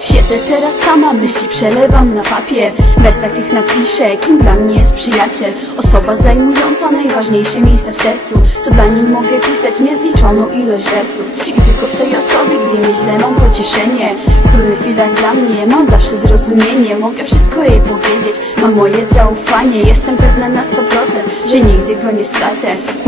Siedzę teraz sama, myśli przelewam na papier. Wersach tych napiszę, kim dla mnie jest przyjaciel. Osoba zajmująca najważniejsze miejsce w sercu. To dla niej mogę pisać niezliczoną ilość wersów. I tylko w tej osobie, gdy myślę mam pocieszenie. W trudnych chwilach dla mnie mam zawsze zrozumienie. Mogę wszystko jej powiedzieć, mam moje zaufanie. Jestem pewna na 100%, że nigdy go nie stracę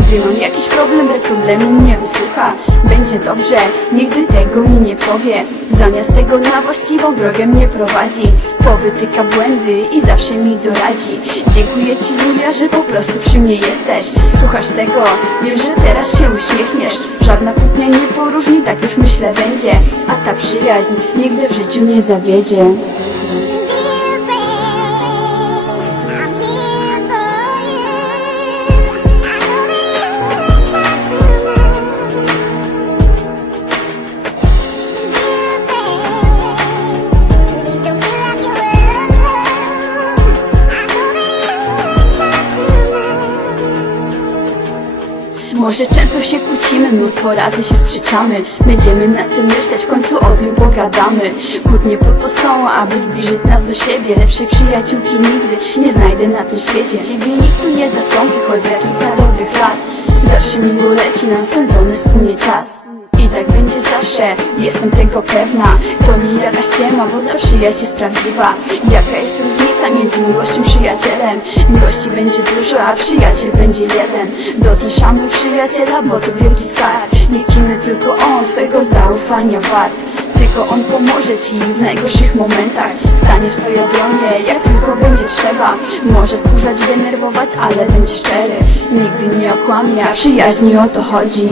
Gdy mam jakiś problem, bez problemu mnie wysłucha. Będzie dobrze, nigdy tego mi nie powie. Zamiast tego na właściwą drogę mnie prowadzi. Powytyka błędy i zawsze mi doradzi. Dziękuję Ci Julia, że po prostu przy mnie jesteś. Słuchasz tego, wiem, że teraz się uśmiechniesz. Żadna kłótnia nie poróżni, tak już myślę będzie. A ta przyjaźń nigdy w życiu nie zawiedzie Może często się kłócimy, mnóstwo razy się sprzeczamy. Będziemy nad tym myśleć, w końcu o tym pogadamy. Kłótnie po to są, aby zbliżyć nas do siebie. Lepszej przyjaciółki nigdy nie znajdę na tym świecie. Ciebie nikt tu nie zastąpi, choć za kilka dobrych lat. Zawsze miło leci nam spędzony wspólnie czas tak będzie zawsze, jestem tego pewna To nie jakaś ściema, bo ta przyjaźń jest prawdziwa. Jaka jest różnica między miłością przyjacielem? Miłości będzie dużo, a przyjaciel będzie jeden. Doznań szanuj przyjaciela, bo to wielki skarb Nikt inny, tylko on, twojego zaufania wart. Tylko on pomoże ci w najgorszych momentach. Stanie w twojej obronie, jak tylko będzie trzeba. Może wkurzać, denerwować, ale będzie szczery. Nigdy nie okłamie, a przyjaźni o to chodzi